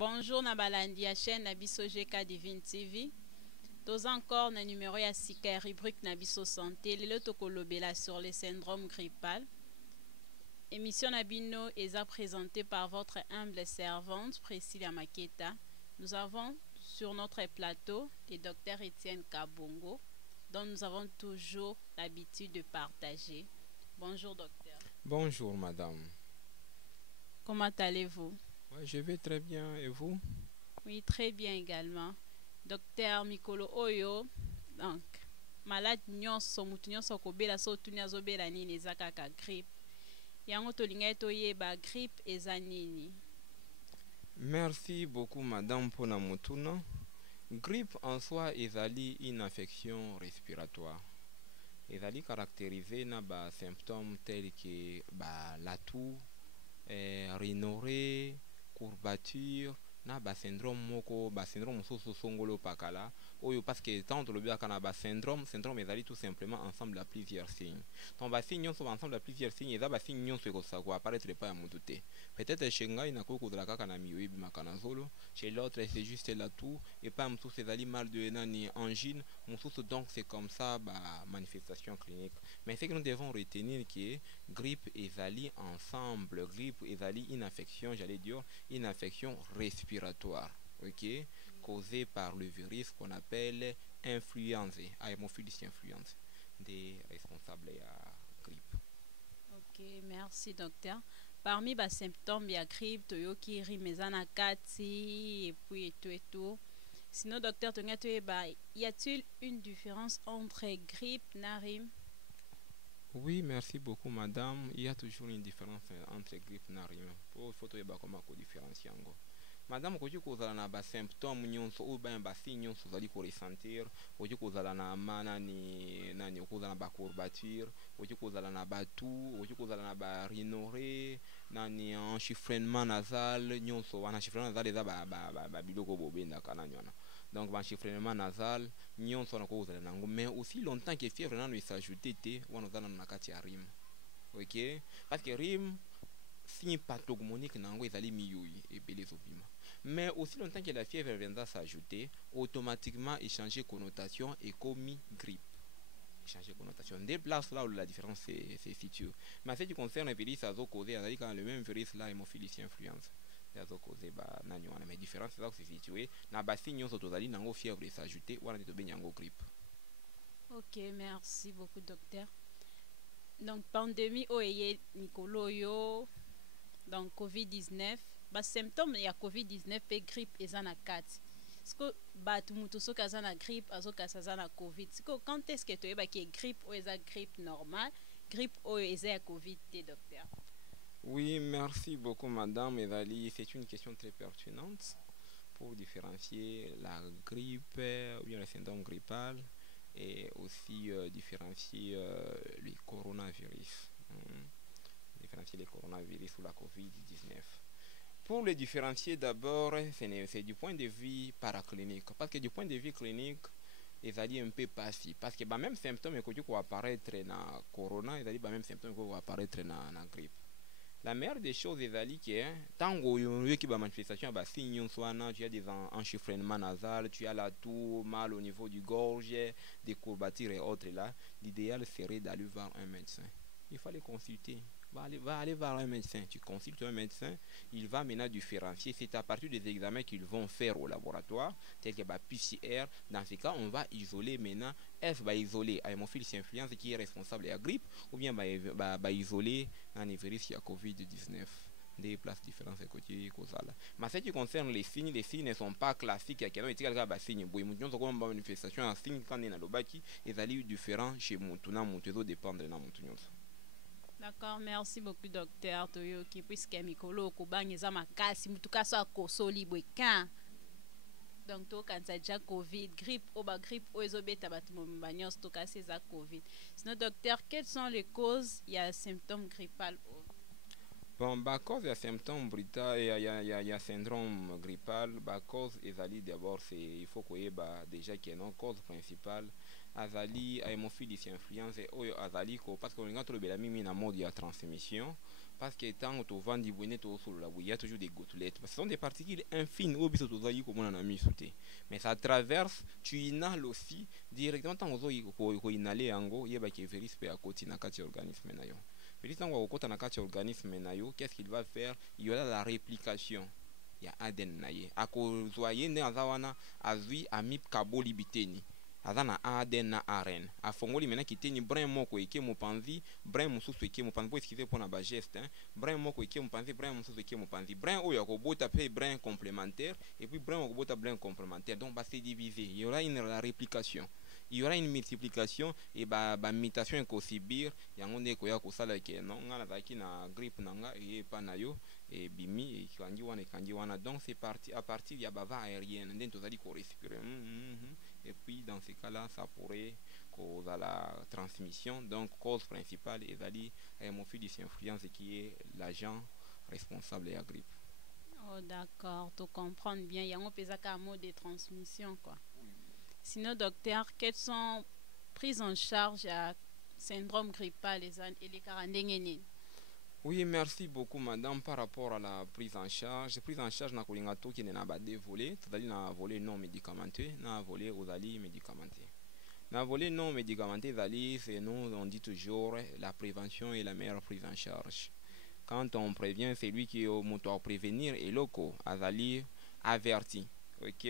Bonjour na balandi ya chaîne na biso GK Divine TV. Toza encore na numéro ya sika ya rubrique na biso santé. Lelo tokolobela sur le syndrome grippal. Émission na bino est présentée par votre humble servante Priscilla Maketa. Nous avons sur notre plateau le docteur Étienne Kabongo, dont nous avons toujours l'habitude de partager. Bonjour docteur. Bonjour madame. Comment allez-vous? Ouais, je vais très bien et vous? Oui, très bien également. Docteur Mikolo Oyo, donc malade nyonso mutu nyonso kobela so tuni azobela nini eza kaka grippe. Yango tolingai toyeba grippe eza nini? Merci beaucoup madame pour la motuna. Grippe en soi ezali une infection respiratoire. Ezali caractérisée na ba symptômes tels que la toux, rhinorrhée, courbature, na ba syndrome moko ba syndrome mosusu songolo pakala oyo parce que tant le bien kana ba syndrome ezali tout simplement ensemble à plusieurs signes. Donc ba signes sont ensemble à plusieurs signes, eza ba signes nyonso ko sa ko apparaître pas ya mutute. Peut-être chez ngai na koko la kaka na miyobi makana zolo, chez l'autre c'est juste la toux et pas mosusu ezali mal de nani angine, mosusu donc c'est comme ça ba manifestation clinique. Mais ce que nous devons retenir que grippe ezali ensemble, grippe ezali une infection, j'allais dire une infection respiratoire, ok, causée par le virus qu'on appelle influenza, Haemophilus influenza, des responsables à grippe. Ok, merci docteur. Parmi les symptômes de la grippe, toyoki rimezana kati et tout. Sinon docteur, y a-t-il une différence entre grippe et rime? Oui, merci beaucoup madame. Il y a toujours une différence entre grippe et rime. Pour photo y a comment différencier. Madame, koki kozala na ba symptômes nyonso ou bien ba signes nyonso zali ko ressentir, koki kozala na mana ni nani kozala na ba courbature, koki kozala na ba toux, koki kozala na ba rhinorrhée, nani enchiffrement nasal nyonso wana enchiffrement nasal eza ba biloko bobenda kana nyona. Donc enchiffrement nasal nyonso na ko kozala nango, mais aussi longtemps que fièvre nano s'ajouter te wana kozala na kati ya rime. OK? Parce que rime signe pathognomonique nango ezali miyui ebele zobima. Mais aussi longtemps que la fièvre viendra s'ajouter, automatiquement échanger connotation et commis grippe. Échanger connotation. Des places là où la différence se situe. Mais ce qui concerne le virus azo-causé, on a dit quand le même virus là, Haemophilus influenza. Azo-causé, mais différence là où se situe. Na basi nyonso tozali nango fièvre s'ajouter, ou on a dit yango grippe. Ok, merci beaucoup docteur. Donc pandémie oye Nicolo yo, donc Covid-19. Ba symptômes ya Covid-19 et grippe eza na kati. Siko batu mutu soki aza na grippe azokasi aza na Covid. Siko quand est-ce que toyeba ki grippe oyo eza grippe normale, grippe oyo eza ya Covid te docteur? Oui, merci beaucoup madame Evali. C'est une question très pertinente pour différencier la grippe ou bien le syndrome grippal et aussi différencier le coronavirus. Différencier le coronavirus ou la Covid-19. Pour le différencier d'abord, c'est du point de vue paraclinique. Parce que du point de vue clinique, ils allaient un peu passif. Parce que les mêmes symptômes qui vont apparaître dans le corona, ils allaient les mêmes symptômes qui vont apparaître dans la grippe. La meilleure des choses, ils allaient que tant qu'il y a des manifestations, tu as des enchiffrements nasales, tu as la toux, mal au niveau du gorge, des courbatures et autres là, l'idéal serait d'aller voir un médecin. Il fallait consulter. Va aller voir un médecin. Tu consultes un médecin, il va maintenant différencier. C'est à partir des examens qu'ils vont faire au laboratoire, tel que PCR. Dans ce cas, on va isoler maintenant. Est-ce va isoler Haemophilus influenza qui est responsable de la grippe, ou bien va isoler un virus à Covid-19. Des places différentes côté causales. Mais ce qui concerne les signes ne sont pas classiques. Il y a des signes. Nous avons une manifestation en signe quand on est dans le baki, ils allaient différents chez Moutuna, Moutezo dépendre de Moutunion. D'accord, merci beaucoup docteur Toyoki puisque mikolo kobanga eza makasi mutuka so akosoli bweka. Donc to kanza déjà Covid, grippe oba grippe o ezobeta batu momba nyonso to kasi eza Covid. Sinon docteur, quelles sont les causes il y a symptômes grippal? Bon, bah, cause ya symptômes brutal, il y a syndrome grippal, bah, cause ezali d'abord c'est il faut qu'on ait bah, déjà qu'il y a une cause principale azali Haemophilus influenza oyo azali ko parce que on a trouvé la mimi na mode ya transmission parce que tant que tu vends du bonnet sur la il y a toujours des gouttelettes. Ce sont des particules infimes au biso tozayi comme on a mis sauté. Mais ça traverse, tu inhales aussi directement tant que inhaler ango, il y a qui virus peut à côté na kati organisme na yo. Virus tant que côté na kati organisme na yo, qu'est-ce qu'il va faire? Il y aura la réplication. Il y a ADN na ye. Ako zoye ne azawana azui amip kaboli biteni. Azana ADN na ARN. Afongoli mena kiteni brin moko eke mopanzi, brin mususu eke mopanzi. Pour excuser pour na ba geste, hein. Brin moko eke mopanzi, brin mususu eke mopanzi. Brin oyo akobota pe brin complémentaire et puis brin akobota brin complémentaire. Donc va se diviser. Il y aura la réplication. Il y aura une multiplication et ba mutation ekosibir yango nde koya kosala ke non ngala zaki na grippe nanga et pa na yo et bimi et kangi wana donc c'est parti à partir ya bava aérienne nde tozali ko respirer et puis dans ces cas là ça pourrait cause à la transmission donc cause principale ezali hémophilus influenzae qui est l'agent responsable de la grippe. Oh d'accord, tu comprends bien, il y a un mode de transmission quoi. Sinon, docteur, quelles sont prises en charge à syndrome grippal et les quarantaines? Oui, merci beaucoup, madame. Par rapport à la prise en charge, na kolingato qui n'a pas de volet, c'est-à-dire na volet non médicamenteux, na volet aux alliés médicamentés. Na volet non médicamenté, c'est nous, on dit toujours la prévention est la meilleure prise en charge. Quand on prévient, c'est lui qui est au moteur prévenir et loco, azali averti. Ok?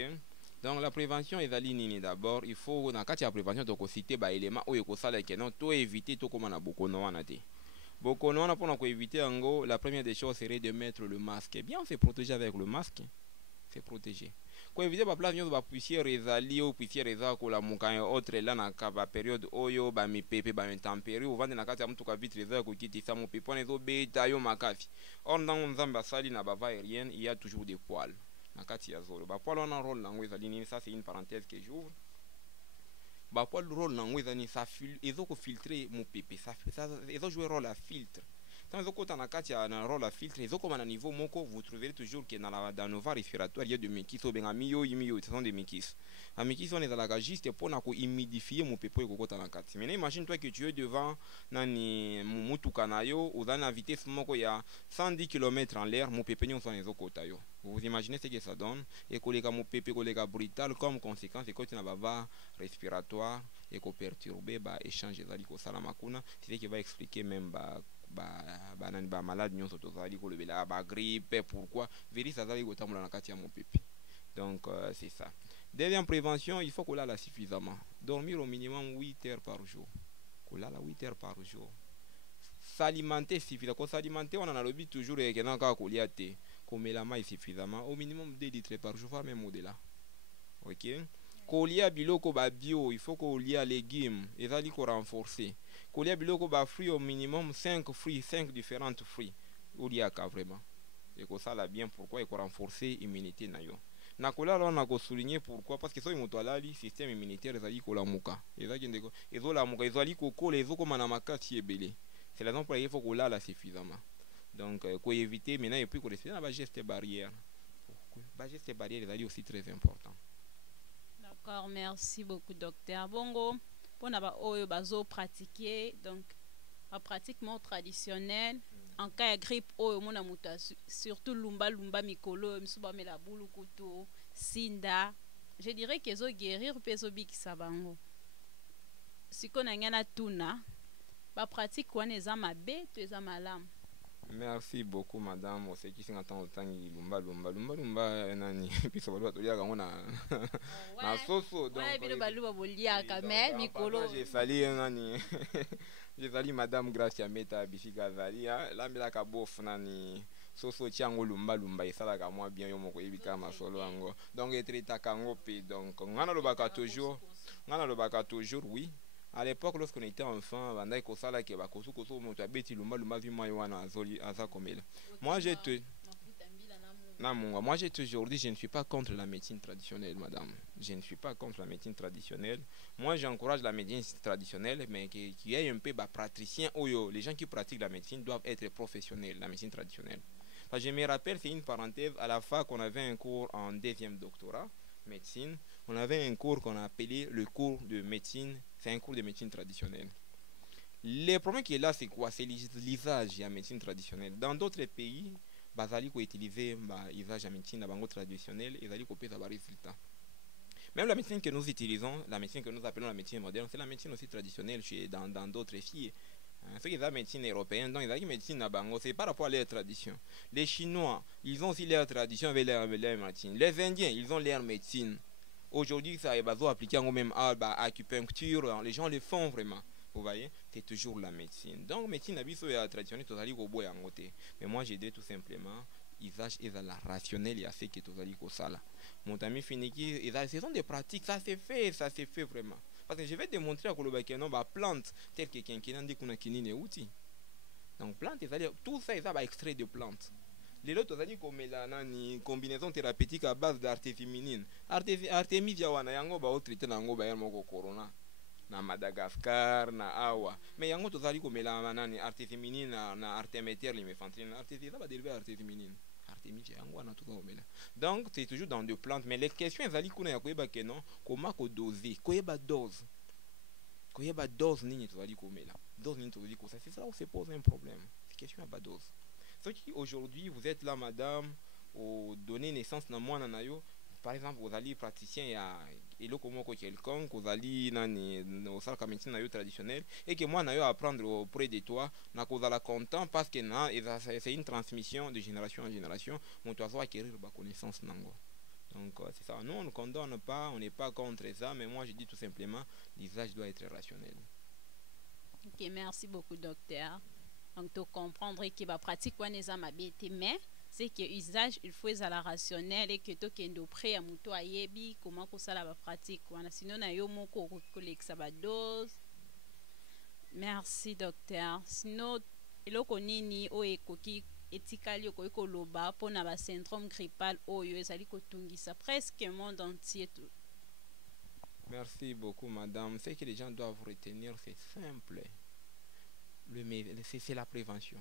Donc la prévention est nini d'abord, il faut dans la prévention donc citer ba élément ou ekosala ke non to éviter to comme na boko no wana te. Boko no wana pour éviter ango, la première des choses serait de mettre le masque. Eh bien, on se protéger avec le masque. C'est protégé. Ko éviter ba place ba poussière ezali ou poussière eza ko la muka autre là na ka ba période oyo ba mipepe ba intempérie ou vendre na kati ya mtu ka vitre eza ko kitisa mo pepo na zo beta yo makafi. Or dans nzamba sali na ba va aérienne, il y a toujours des poils. Nakati ya zolo ba poil on a rôle nango ezali nini, ça c'est une parenthèse que j'ouvre. Ba poil rôle nango ezali ça ezo ko filtrer mon pépé, ça ezo jouer rôle à filtre. Tant ezo kota nakati ya na rôle à filtre ezo comme à niveau moko, vous trouverez toujours que dans nos voies respiratoires il y a de muqueuses au benga miyo ce sont des muqueuses. La muqueuse on est dans la juste pour na ko humidifier mon pépé ko kota nakati. Mais imagine toi que tu es devant nani mutuka na yo ou dans la vitesse moko ya 110 km en l'air, mon pépé on son ezo kota yo. Vous imaginez ce que ça donne et que mon pépé collega brutal comme conséquence et quand on a va respiratoire et qu'on perturber ba échange ezali ko sala makuna, c'est ce qui va expliquer même ba malade nyonso tozali ko lebela ba grippe pourquoi virus azali ko tamula na kati ya mon pépé. Donc c'est ça. Deuxième prévention, il faut qu'on lala suffisamment. Dormir au minimum 8 heures par jour. Qu'on lala 8 heures par jour. S'alimenter suffisamment. Qu'on s'alimenter, on en a le but toujours et qu'on a encore koliate. Qu'on met la maille suffisamment. Au minimum 2 litres par jour, voire même au-delà. Ok? Qu'on lia biloko ba bio, il faut qu'on lia légumes. Et ça dit qu'on renforcer. Qu'on lia biloko ba fruits au minimum 5 fruits, 5 différentes fruits. Ou lia ka vraiment. Et qu'on ça la bien pourquoi et qu'on renforcer l'immunité na yo. Nakola là on a souligné pourquoi parce que so imoto alali système immunitaire ezali ko la muka ezaki ndeko ezo la muka ezali ko kola ezo koma na makati ebele. C'est la raison pour laquelle il faut qu'on lala suffisamment. Donc ko éviter maintenant et puis ko respecter na ba geste barrière. Ba geste barrière ezali aussi très important. D'accord, merci beaucoup docteur. Bongo pour na ba oyo bazo pratiquer donc en pratiquement traditionnel. En cas de grippe, surtout lumba mikolo, msuba mela bulu kutu, sinda. Je dirais qu'ils ont guérir peso biki sabango. Si qu'on a ngana tuna, ba pratique wana eza mabe, tu eza malam. Merci beaucoup madame. C'est qui s'entend tangi lumba nani piso balu atolia kango na na soso donc. Ouais, bino balu bolia kamel mikolo. J'ai sali nani. J'ai sali madame Gracia Meta Bifika Zalia, la mila ka bof nani soso tiango lumba esala ka moi bien yo moko ebika masolo ango. Donc etreta kango pe donc ngana lo baka toujours oui. À l'époque, lorsqu'on était enfant, moi j'ai toujours dit je ne suis pas contre la médecine traditionnelle, madame. Je ne suis pas contre la médecine traditionnelle. Moi j'encourage la médecine traditionnelle, mais qu'il y ait un peu de praticiens. Les gens qui pratiquent la médecine doivent être professionnels, la médecine traditionnelle. Parce que je me rappelle, c'est une parenthèse, à la fac, on avait un cours en deuxième doctorat, médecine. On avait un cours qu'on a appelé le cours de médecine. C'est un cours de médecine traditionnelle. Le problème qui est là, c'est quoi? C'est l'usage de la médecine traditionnelle. Dans d'autres pays, bazali ko utiliser l'usage de la médecine traditionnelle, ils allaient copier ça résultat. Même la médecine que nous utilisons, la médecine que nous appelons la médecine moderne, c'est la médecine aussi traditionnelle dans d'autres pays. Ce qui est la médecine européenne, donc ils ont une médecine à Bango, c'est par rapport à leur tradition. Les Chinois, ils ont aussi leur tradition avec leur médecine. Les Indiens, ils ont leur médecine. Aujourd'hui, ça est appliqué en même à l'acupuncture, les gens le font vraiment. Vous voyez, c'est toujours la médecine. Donc, médecine traditionnelle, totalement au bout en côté. Mais moi, j'ai dit tout simplement, usage est la rationnelle et à ce qui est totalement au sala. Mon ami Finiki, ce sont des pratiques, ça s'est fait vraiment. Parce que je vais te montrer à Kolobaki, non, plante, tel que quelqu'un dit qu'on a kinine outil. Donc, plante, tout ça, c'est extrait de plantes. Les autres, c'est comme une combinaison thérapeutique à base d'arte féminine. Artemis, il y a un traité dans le corona. Na Madagascar, na Awa. Mais il y a un autre comme la arte féminine, na artéméter, l'imefantine. Arte, ça va dériver arte féminine. Donc, c'est toujours dans des plantes. Mais les questions, elles allaient comment doser, dose. Dose, c'est ça où se pose un problème. C'est question à dose. Ce qui aujourd'hui, vous êtes là, madame, au donner naissance à moi, par exemple, vous allez praticien et le comment quelconque, vous allez au salle médecine traditionnel et que moi, je apprendre auprès de toi, na cause la content parce que c'est une transmission de génération en génération, on doit acquérir la connaissance nango. Donc c'est ça. Nous on ne condamne pas, on n'est pas contre ça, mais moi je dis tout simplement, l'usage doit être rationnel. Ok, merci beaucoup docteur. Donc tu comprendre que la pratique est ma bête, mais c'est que l'usage il faut être rationnel et que tu es prêt à muto ayebi comment que ça la pratique. Sinon na yo moko collecte sa dose. Merci docteur. Sinon eloko nini o ekoki etikali okoki loba pona ba syndrome grippal oyo ezali kotungisa presque le monde entier tout. Merci beaucoup madame. Ce que les gens doivent retenir c'est simple. C'est la prévention.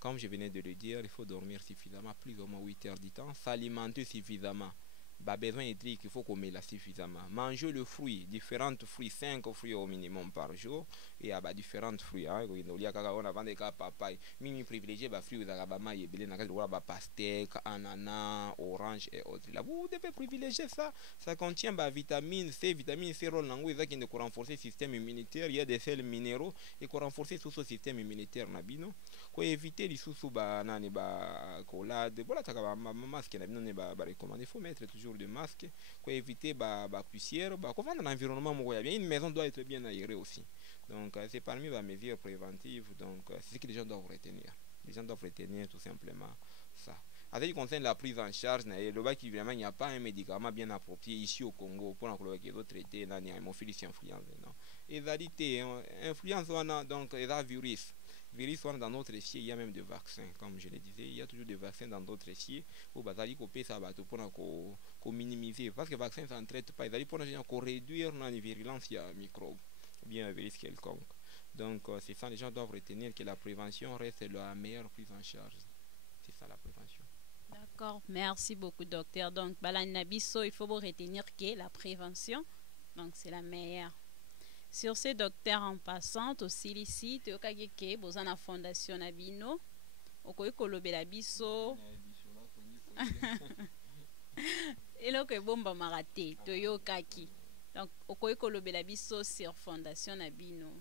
Comme je venais de le dire, il faut dormir suffisamment, plus ou moins 8 heures du temps, s'alimenter suffisamment. Besoin hydrique, il faut qu'on mette suffisamment. Manger le fruit, différents fruits, 5 fruits au minimum par jour, et différents fruits. Il y a des papaye. Mimi privilégié les fruits, pastèque, ananas, orange et autres. Là, vous devez privilégier ça. Ça contient vitamine C, rôle dans qui renforcer le système immunitaire. Il y a des sels minéraux et qui renforcer tout ce système immunitaire. Pour éviter les sous collade, voilà, masque, il faut mettre toujours de masque pour éviter la poussière. Dans l'environnement, une maison doit être bien aérée aussi. Donc, c'est parmi les mesures préventives. Donc, c'est ce que les gens doivent retenir. Les gens doivent retenir tout simplement ça. En ce qui concerne la prise en charge, il n'y a pas un médicament bien approprié ici au Congo pour traiter l'hémophilie influenza. Et la influence, donc, il y a un virus. Dans notre dossier, il y a même des vaccins, comme je le disais, il y a toujours des vaccins dans d'autres dossiers où bazali copier ça pour minimiser parce que les vaccins ça ne traite pas, ils pour réduire la virulence il y a microbe ou bien un virus quelconque. Donc c'est ça, les gens doivent retenir que la prévention reste la meilleure prise en charge. C'est ça la prévention. D'accord, merci beaucoup docteur. Donc Balanabiso, il faut retenir que la prévention, donc c'est la meilleure. Sur ce docteur en passant aussi ici te okageke bozana fondation na bino okoki kolobela biso eloko ebomba marate toyokaki donc okoki kolobela biso sur fondation na bino.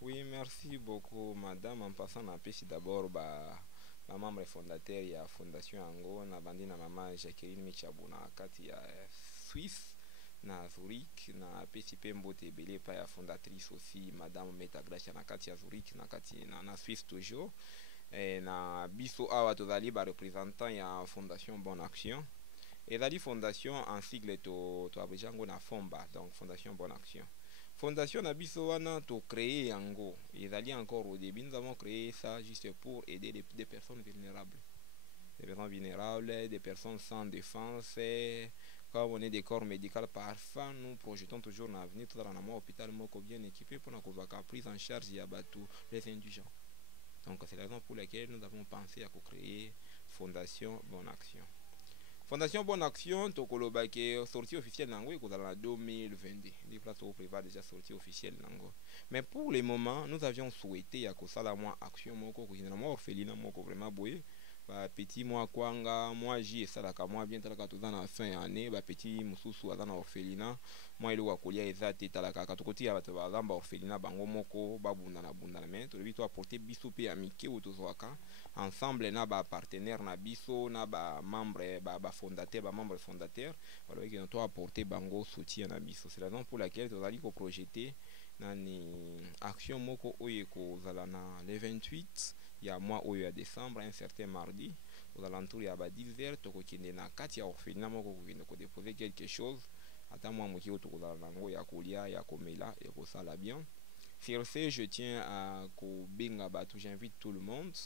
Oui, merci beaucoup madame. En passant na pesi d'abord la membre fondateur ya fondation yango na bandi na mama Jacqueline Michabu na kati ya Suisse na Zurich na PCP mbote ebele pa ya fondatrice aussi madame Meta Gracia na kati ya Zurich na kati na Suisse toujours na biso awa tozali ba représentant ya fondation Bonne Action ezali fondation en sigle to abrejango na FOMBA, donc fondation Bonne Action. Fondation na biso wana to créer yango ezali encore au début, nous avons créé ça juste pour aider des personnes vulnérables, des personnes sans défense. Quand on est des corps médicaux parfois, nous projetons toujours l'avenir tout dans un hôpital bien équipé pour la prise en charge de les indigents. Donc c'est la raison pour laquelle nous avons pensé à créer Fondation Bonne Action. Fondation Bonne Action tokoloba ke sortie officielle nango ekozala na 2022 les places au prévoir déjà sortie officielle nango. Mais pour le moment nous avions souhaité ya kosala mwa action moko kokina mwa orphelinat moko vraiment boye ba petit moi kwanga moi ji esalaka moi bien talaka toza na fin ya année ba petit mususu aza na orphelinat moi eloko akolia eza te talaka katokotia bato bazamba orphelinat bango moko babundana bundana mais tolobi to apporter biso pe ya mike oyo tozwaka ensemble na ba partenaire na biso na ba membre ba fondateur ba membre fondateur balobi ke to apporter bango soutien na biso. C'est la raison pour laquelle tozali ko projeter nani action moko oyo ekozala na le 28 ya mois oyo ya décembre un certain mardi aux alentours ya ba 10h tokokende na kati ya orphelinat moko kokende ko déposer quelque chose ata mwa moki oyo tokozala nango ya kolia ya komela ekosala bien. Sur ce je tiens à kobenga bato, j'invite tout le monde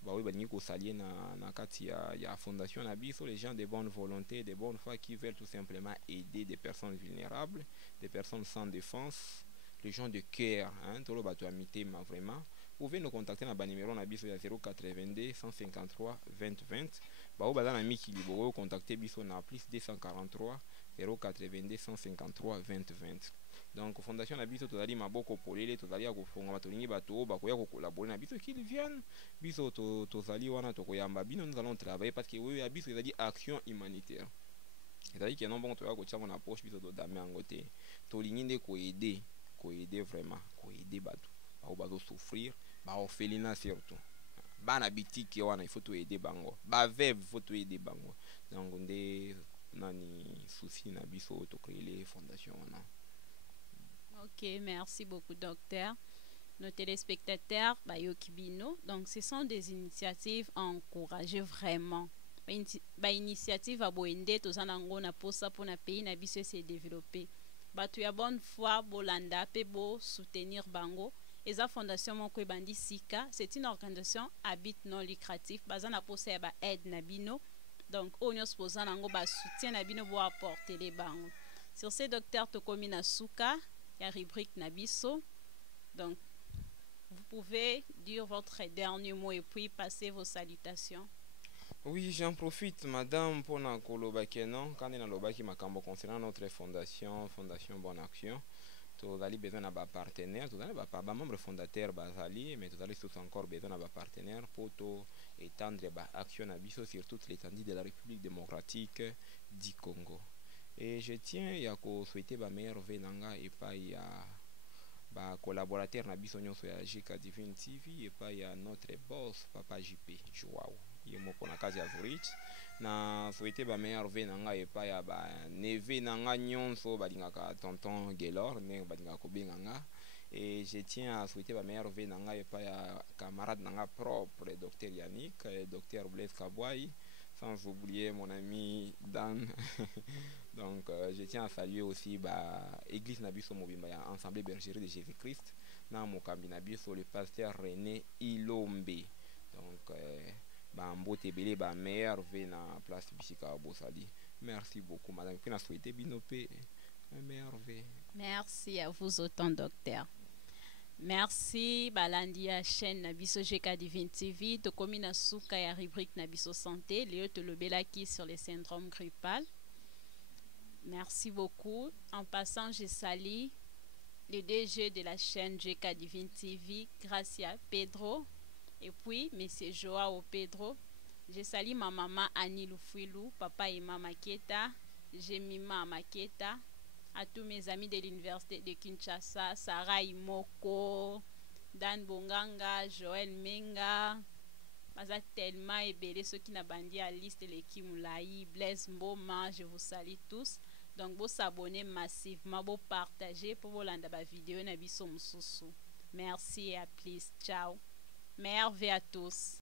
bah oui balingi kosalie na kati ya fondation na biso les gens de bonne volonté de bonne foi qui veulent tout simplement aider des personnes vulnérables, des personnes sans défense, les gens de cœur hein tolo bato amité ma vraiment. Vous pouvez nous contacter dans le numéro na biso ya 082 153 20 20. Bah ou bazana miki libo contacter biso na plus 243 082 153 20 20. Donc fondation na biso tozali maboko polele tozali ya kofonga bato lingi bato bakoya ko collaborer na biso qu'ils viennent biso tozali wana tokoyamba bino nous allons travailler parce que oui ya biso ezali action humanitaire. C'est-à-dire que non bon toya ko tsango na poche biso to dame yango te to lingi nde ko aider vraiment ko aider bato ba bazo souffrir ba orphelinat surtout bana bitiki wana il faut to aider bango ba veuve il faut to aider bango donc nde nani souci na biso to créer les fondations wana. Ok, merci beaucoup docteur. Nos téléspectateurs, Bayokibino, donc ce sont des initiatives à encourager vraiment. Initiative à Boende, Tozanango na posa pour na pays na biso se développer. Batu ya bonne foi, Bolanda, Pebo, soutenir Bango. Et la fondation Moko Bandi Sika, c'est une organisation à but non lucratif. Bazana posa ba aide nabino. Donc, on y Nango ba soutien nabino pour apporter les bango. Sur ce, docteur Tokomi Nasuka, il y a rubrique Nabiso. Donc, vous pouvez dire votre dernier mot et puis passer vos salutations. Oui, j'en profite, madame, pour na kolobaki non, quand on a lobaki makambo concernant notre fondation Bonne Action. Tout allez besoin d'un partenaire, tout allez pas membre fondateur basali, mais tout allez tous encore besoin d'un partenaire pour tout étendre ba action Nabiso sur toute l'étendue de la République démocratique du Congo. Et je tiens à souhaiter ba meilleur venanga et pas ya ba collaborateur na biso nyonso ya JK Divine TV et pas ya notre boss papa JP Joao yemoko na kazi ya Zurich na souhaiter ba meilleur venanga et pas ya ba neve nanga nyonso balingaka tonton Gelor ne balingaka kobenganga. Et je tiens à souhaiter ba meilleur venanga et pas ya camarade nanga propre docteur Yannick docteur Blaise Kabouai, sans oublier mon ami Dan. Donc je tiens à saluer aussi l'église Nabiso Mobimba, Ensemble Bergerie de Jésus-Christ, na Mokambi Nabiso, le pasteur René Ilombe. Donc Mbote Bele meilleur ve na place Bishika Bosali. Merci beaucoup madame. Puis na souhaité Binope meilleur ve. Merci à vous autant docteur. Merci balandi ya chaîne Nabiso JK Divine TV to komi na suka ya rubrique Nabiso santé Léo Tolobelaki sur les syndromes grippal. Merci beaucoup. En passant, je salue le DG de la chaîne JK Divine TV, Gracia Pedro, et puis Monsieur Joao Pedro. Je salue ma maman Annie Lufuilu, papa et maman Maketa, Jemima Maketa, à tous mes amis de l'université de Kinshasa, Sarah Imoko, Dan Bonganga, Joël Menga, Maza tellement ébélé ceux qui n'ont pas bandé à liste l'équipe Moulaï, Blaise Mboma, je vous salue tous. Donc, vous s'abonnez massivement, vous partagez pour vous landa ba vidéo na biso mususu. Merci et à plus. Ciao. Merveille à tous.